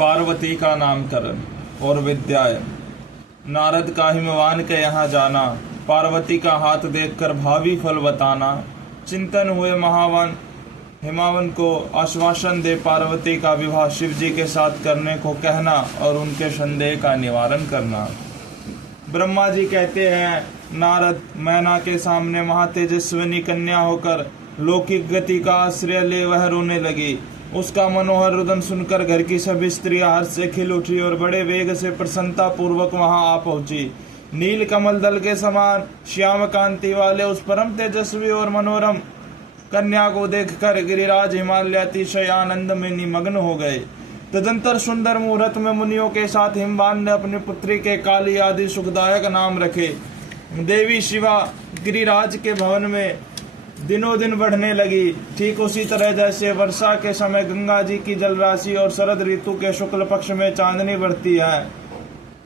पार्वती का नामकरण और विद्यायन। नारद का हिमवान के यहाँ जाना, पार्वती का हाथ देखकर भावी फल बताना। चिंतन हुए महावन हिमावन को आश्वासन दे पार्वती का विवाह शिव जी के साथ करने को कहना और उनके संदेह का निवारण करना। ब्रह्मा जी कहते हैं, नारद मैना के सामने महातेजस्विनी कन्या होकर लौकिक गति का आश्रय ले वह रोने लगी। उसका मनोहर रुदन सुनकर घर की सभी स्त्रियां हर्ष से खिल उठी और बड़े वेग से प्रसन्नता पूर्वक वहां आ पहुंची। नील कमल दल के समान श्याम कांति वाले उस परम तेजस्वी और मनोरम कन्या को देखकर गिरिराज हिमालय अतिशय आनंद में निमग्न हो गए। तदंतर सुंदर मुहूर्त में मुनियों के साथ हिमवान ने अपनी पुत्री के काली आदि सुखदायक नाम रखे। देवी शिवा गिरिराज के भवन में दिनों दिन बढ़ने लगी। ठीक उसी तरह जैसे वर्षा के समय गंगा जी की जलराशि और शरद ऋतु के शुक्ल पक्ष में चांदनी बढ़ती है।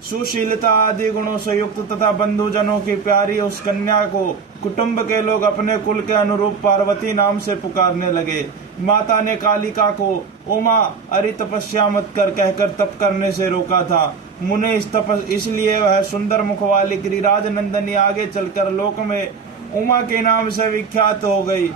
सुशीलता आदि गुणों से युक्त तथा बंधुजनों की प्यारी उस कन्या को कुटुंब के लोग अपने कुल के अनुरूप पार्वती नाम से पुकारने लगे। माता ने कालिका को उमा अरि तपस्या मत कर कहकर तप करने से रोका था। मुने इसलिए वह सुंदर मुख वाली गिरिराज नंदनी आगे चलकर लोक में उमा के नाम से विख्यात हो गई।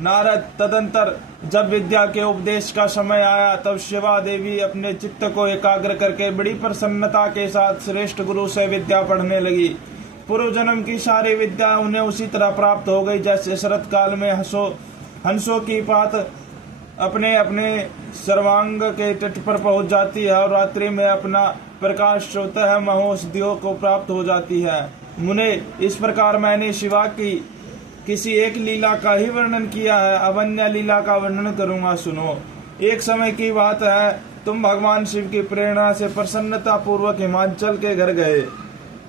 नारद तदंतर जब विद्या के उपदेश का समय आया, तब शिवा देवी अपने चित्त को एकाग्र करके बड़ी प्रसन्नता के साथ श्रेष्ठ गुरु से विद्या पढ़ने लगी। पूर्व जन्म की सारी विद्या उन्हें उसी तरह प्राप्त हो गई जैसे शरत काल में हंसों की पात अपने अपने सर्वांग के तट पर पहुंच जाती है और रात्रि में अपना प्रकाश स्वतः महौषधियों को प्राप्त हो जाती है। मुने, इस प्रकार मैंने शिवा की किसी एक लीला का ही वर्णन किया है। अब अन्य लीला का वर्णन करूंगा, सुनो। एक समय की बात है, तुम भगवान शिव की प्रेरणा से प्रसन्नता पूर्वक हिमाचल के घर गए।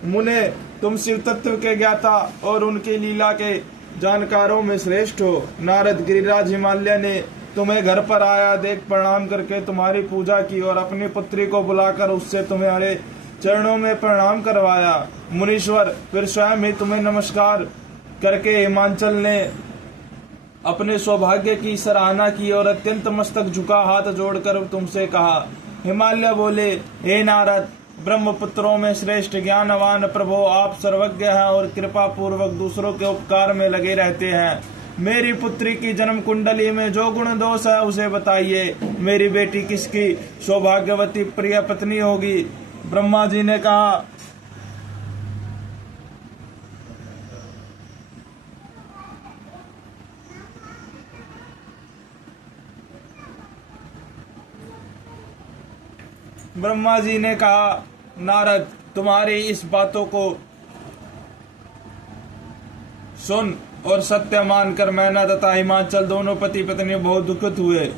मुने, तुम शिव तत्व के ज्ञाता और उनकी लीला के जानकारों में श्रेष्ठ हो। नारद गिरिराज हिमालय ने तुम्हें घर पर आया देख प्रणाम करके तुम्हारी पूजा की और अपनी पुत्री को बुलाकर उससे तुम्हारे चरणों में प्रणाम करवाया। मुनीश्वर फिर स्वयं ही तुम्हें नमस्कार करके हिमाचल ने अपने सौभाग्य की सराहना की और अत्यंत मस्तक झुका हाथ जोड़कर तुमसे कहा। हिमालय बोले, हे नारद, ब्रह्मपुत्रों में श्रेष्ठ ज्ञानवान प्रभु आप सर्वज्ञ हैं और कृपा पूर्वक दूसरों के उपकार में लगे रहते हैं। मेरी पुत्री की जन्म कुंडली में जो गुण दोष है उसे बताइए। मेरी बेटी किसकी सौभाग्यवती प्रिय पत्नी होगी? ब्रह्मा जी ने कहा, नारद, तुम्हारी इस बातों को सुन और सत्य मानकर मैना तथा हिमाचल दोनों पति पत्नी बहुत दुखित हुए।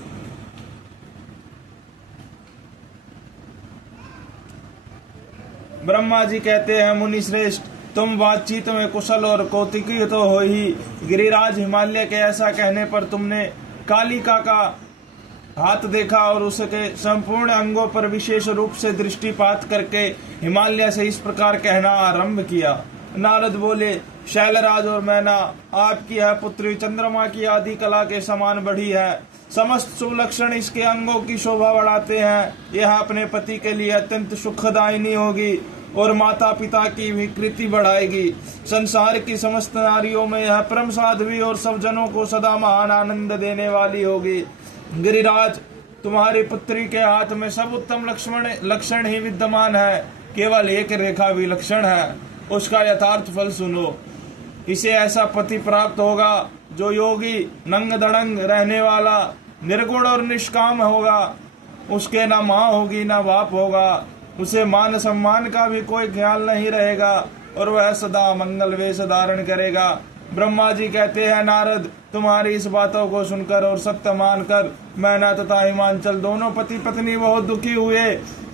ब्रह्मा जी कहते हैं, मुनि श्रेष्ठ, तुम बातचीत में कुशल और कौतुकी तो हो ही। गिरिराज हिमालय के ऐसा कहने पर तुमने कालिका का हाथ देखा और उसके संपूर्ण अंगों पर विशेष रूप से दृष्टिपात करके हिमालय से इस प्रकार कहना आरंभ किया। नारद बोले, शैलराज और मैना, आपकी यह पुत्री चंद्रमा की आदि कला के समान बढ़ी है। समस्त सुलक्षण इसके अंगों की शोभा बढ़ाते हैं। यह अपने पति के लिए अत्यंत सुखदायिनी होगी और माता पिता की भी कृति बढ़ाएगी। संसार की समस्त नारियों में यह परम साध्वी और सब जनों को सदा महान आनंद देने वाली होगी। गिरिराज, तुम्हारी पुत्री के हाथ में सब उत्तम लक्षण ही विद्यमान है, केवल एक रेखा विलक्षण है। उसका यथार्थ फल सुनो। इसे ऐसा पति प्राप्त होगा जो योगी, नंग दड़ंग रहने वाला, निर्गुण और निष्काम होगा। उसके ना माँ होगी ना बाप होगा। उसे मान सम्मान का भी कोई ख्याल नहीं रहेगा और वह सदा मंगल वेश धारण करेगा। ब्रह्मा जी कहते हैं, नारद, तुम्हारी इस बातों को सुनकर और सत्य मानकर मैना तथा हिमाचल दोनों पति पत्नी बहुत दुखी हुए।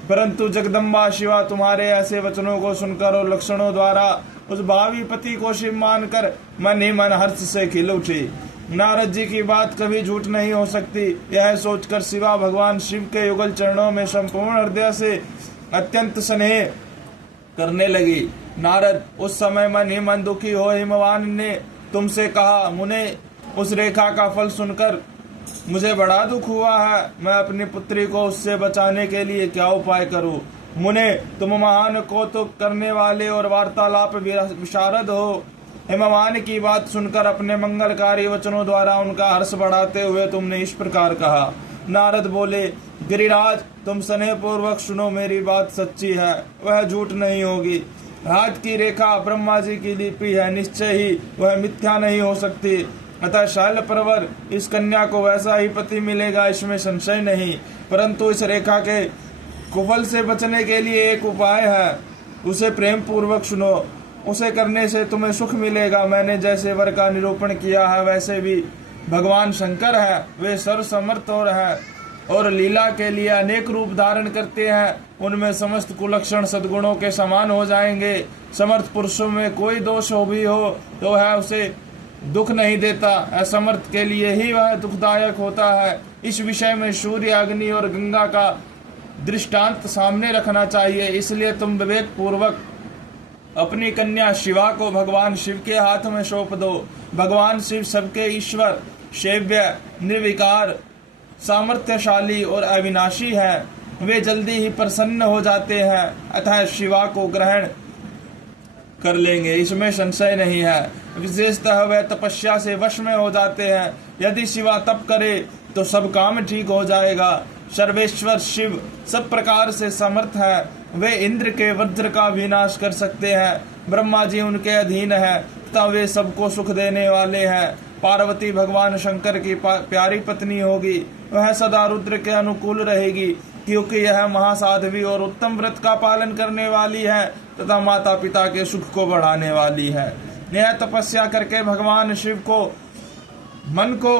परंतु जगदम्बा शिवा तुम्हारे ऐसे वचनों को सुनकर और लक्षणों द्वारा उस भावी पति को शिव मानकर मन ही मन हर्ष से खिल उठी। नारद जी की बात कभी झूठ नहीं हो सकती, यह सोचकर शिवा भगवान शिव के युगल चरणों में संपूर्ण हृदय से अत्यंत स्नेह करने लगी। नारद, उस समय मन ही मन दुखी हो हिमवान ने तुमसे कहा, मुने, उस रेखा का फल सुनकर मुझे बड़ा दुख हुआ है। मैं अपनी पुत्री को उससे बचाने के लिए क्या उपाय करूं? मुने, तुम महान कौतुक करने वाले और वार्तालाप विशारद हो। हिमवान की बात सुनकर अपने मंगलकारी वचनों द्वारा उनका हर्ष बढ़ाते हुए तुमने इस प्रकार कहा। नारद बोले, गिरिराज, तुम स्नेह पूर्वक सुनो, मेरी बात सच्ची है, वह झूठ नहीं होगी। हाथ की रेखा ब्रह्मा जी की लिपि है, निश्चय ही वह मिथ्या नहीं हो सकती। अतः शैल परवर इस कन्या को वैसा ही पति मिलेगा, इसमें संशय नहीं। परंतु इस रेखा के कुफल से बचने के लिए एक उपाय है, उसे प्रेम पूर्वक सुनो। उसे करने से तुम्हें सुख मिलेगा। मैंने जैसे वर का निरूपण किया है वैसे भी भगवान शंकर है, वे सर्वसमर्थ और लीला के लिए अनेक रूप धारण करते हैं। उनमें समस्त कुलक्षण सद्गुणों के समान हो जाएंगे। समर्थ पुरुषों में कोई दोष हो भी हो तो वह उसे दुख नहीं देता, असमर्थ के लिए ही वह दुखदायक होता है। इस विषय में सूर्य, अग्नि और गंगा का दृष्टांत सामने रखना चाहिए। इसलिए तुम विवेक पूर्वक अपनी कन्या शिवा को भगवान शिव के हाथ में सौंप दो। भगवान शिव सबके ईश्वर, सेव्य, निर्विकार, सामर्थ्यशाली और अविनाशी है। वे जल्दी ही प्रसन्न हो जाते हैं, अतः शिवा को ग्रहण कर लेंगे, इसमें संशय नहीं है। विशेषतः वे तपस्या से वश में हो जाते हैं। यदि शिवा तप करे तो सब काम ठीक हो जाएगा। सर्वेश्वर शिव सब प्रकार से समर्थ है। वे इंद्र के वज्र का विनाश कर सकते हैं। ब्रह्मा जी उनके अधीन है तथा वे सबको सुख देने वाले हैं। पार्वती भगवान शंकर की प्यारी पत्नी होगी। वह सदा रुद्र के अनुकूल रहेगी, क्योंकि यह महासाध्वी और उत्तम व्रत का पालन करने वाली है तथा माता पिता के सुख को बढ़ाने वाली है। यह तपस्या करके भगवान शिव को मन को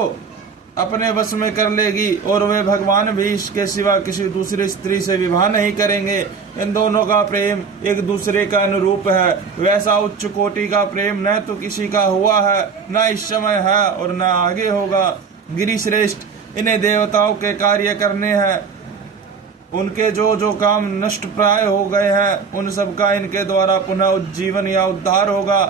अपने वश में कर लेगी और वे भगवान भी इसके सिवा किसी दूसरी स्त्री से विवाह नहीं करेंगे। इन दोनों का प्रेम एक दूसरे का अनुरूप है। वैसा उच्च कोटि का प्रेम न तो किसी का हुआ है, न इस समय है और न आगे होगा। गिरि श्रेष्ठ, इन्हें देवताओं के कार्य करने हैं। उनके जो जो काम नष्ट प्राय हो गए हैं उन सब का इनके द्वारा पुनः उज्जीवन या उद्धार होगा।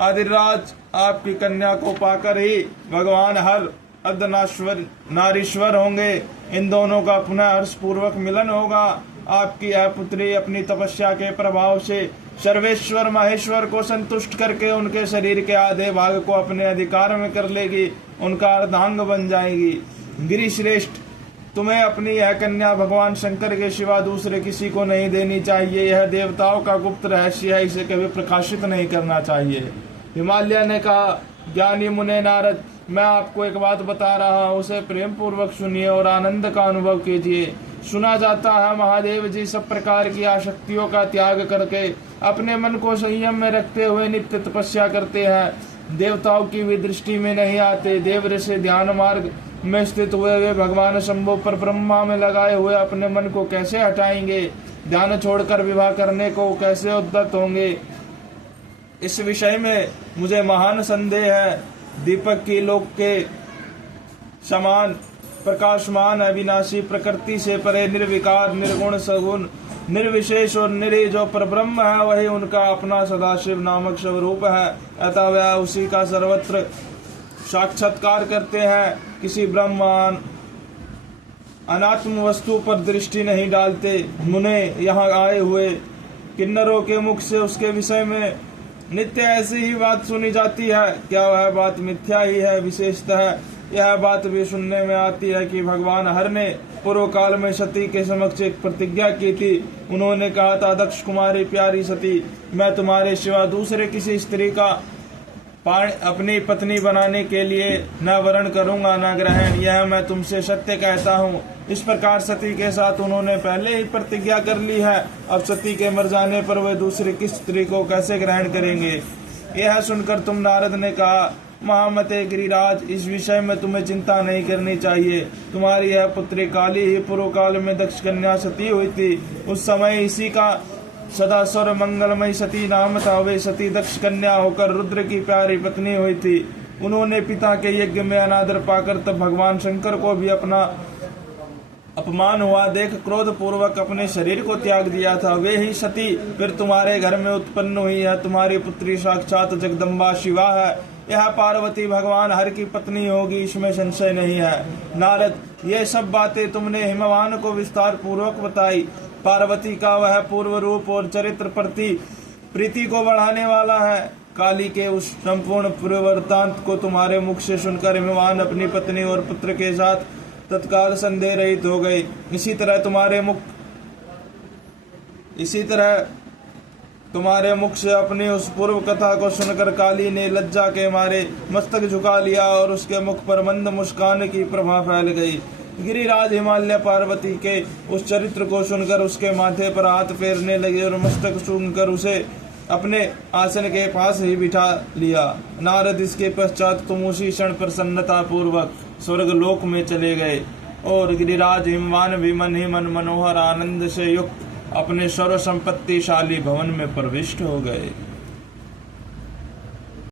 आदिराज, आपकी कन्या को पाकर ही भगवान हर अर्धनाश्वर नारीश्वर होंगे। इन दोनों का पुनः हर्ष पूर्वक मिलन होगा। आपकी यह पुत्री अपनी तपस्या के प्रभाव से सर्वेश्वर महेश्वर को संतुष्ट करके उनके शरीर के आधे भाग को अपने अधिकार में कर लेगी, उनका अर्धांग बन जाएगी। गिरि श्रेष्ठ, तुम्हें अपनी यह कन्या भगवान शंकर के सिवा दूसरे किसी को नहीं देनी चाहिए। यह देवताओं का गुप्त रहस्य है, इसे कभी प्रकाशित नहीं करना चाहिए। हिमालय ने कहा, ज्ञानी मुने नारद, मैं आपको एक बात बता रहा हूँ, उसे प्रेम पूर्वक सुनिए और आनंद का अनुभव कीजिए। सुना जाता है महादेव जी सब प्रकार की आसक्तियों का त्याग करके अपने मन को संयम में रखते हुए नित्य तपस्या करते हैं। देवताओं की भी दृष्टि में नहीं आते। देव ऋषि ध्यान मार्ग में स्थित हुए वे भगवान शंभु पर ब्रह्मा में लगाए हुए अपने मन को कैसे हटाएंगे? ध्यान छोड़कर विवाह करने को कैसे उद्यत होंगे? इस विषय में मुझे महान संदेह है। दीपक की लोक के समान प्रकाशमान अविनाशी, प्रकृति से परे, निर्विकार, निर्गुण, सगुण, निर्विशेष और निरी जो परब्रह्म है वही उनका अपना सदाशिव नामक स्वरूप है। अतः वह उसी का सर्वत्र साक्षात्कार करते हैं। किसी ब्रह्मान अनात्म वस्तु पर दृष्टि नहीं डालते। मुने यहाँ आए हुए किन्नरों के मुख से उसके विषय में नित्य ऐसी ही बात सुनी जाती है। क्या वह बात मिथ्या ही है? विशेषतः यह बात भी सुनने में आती है कि भगवान हर ने पूर्व काल में सती के समक्ष एक प्रतिज्ञा की थी। उन्होंने कहा था, दक्ष कुमारी प्यारी सती, मैं तुम्हारे सिवा दूसरे किसी स्त्री का अपनी पत्नी बनाने के लिए न वरण करूंगा न ग्रहण। यह मैं तुमसे सत्य कहता हूँ। इस प्रकार सती के साथ उन्होंने पहले ही प्रतिज्ञा कर ली है। अब सती के मर जाने पर वे दूसरी किस स्त्री को कैसे ग्रहण करेंगे? यह सुनकर तुम नारद ने कहा, महामते गिरिराज, इस विषय में तुम्हें चिंता नहीं करनी चाहिए। तुम्हारी यह पुत्री काली ही पूर्व काल में दक्ष कन्या सती हुई थी। उस समय इसी का सदा सर्व मंगलमय सती नाम था। वे सती दक्ष कन्या होकर रुद्र की प्यारी पत्नी हुई थी। उन्होंने पिता के यज्ञ में अनादर पाकर तब भगवान शंकर को भी अपना अपमान हुआ देख क्रोध पूर्वक अपने शरीर को त्याग दिया था। वे ही सती फिर तुम्हारे घर में उत्पन्न हुई है। तुम्हारी पुत्री साक्षात जगदम्बा शिवा है। यह पार्वती भगवान हर की पत्नी होगी, इसमें संशय नहीं है। नारद, ये सब बातें तुमने हिमवान को विस्तार पूर्वक बताई। पार्वती का वह पूर्व रूप और चरित्र प्रति प्रीति को बढ़ाने वाला है। काली के उस संपूर्ण पूर्ववृत्तांत को तुम्हारे मुख से सुनकर हिमवान अपनी पत्नी और पुत्र के साथ तत्काल संदेह रहित हो गए। इसी तरह तुम्हारे मुख से अपनी उस पूर्व कथा को सुनकर काली ने लज्जा के मारे मस्तक झुका लिया और उसके मुख पर मंद मुस्कान की प्रभा फैल गई। गिरिराज हिमालय पार्वती के उस चरित्र को सुनकर उसके माथे पर हाथ फेरने लगे और मस्तक सूंघकर उसे अपने आसन के पास ही बिठा लिया। नारद, इसके पश्चात तुम उसी क्षण प्रसन्नता पूर्वक स्वर्ग लोक में चले गए और गिरिराज हिमवान भी मन ही मन मनोहर आनंद से युक्त अपने सर्व संपत्तिशाली भवन में प्रविष्ट हो गए।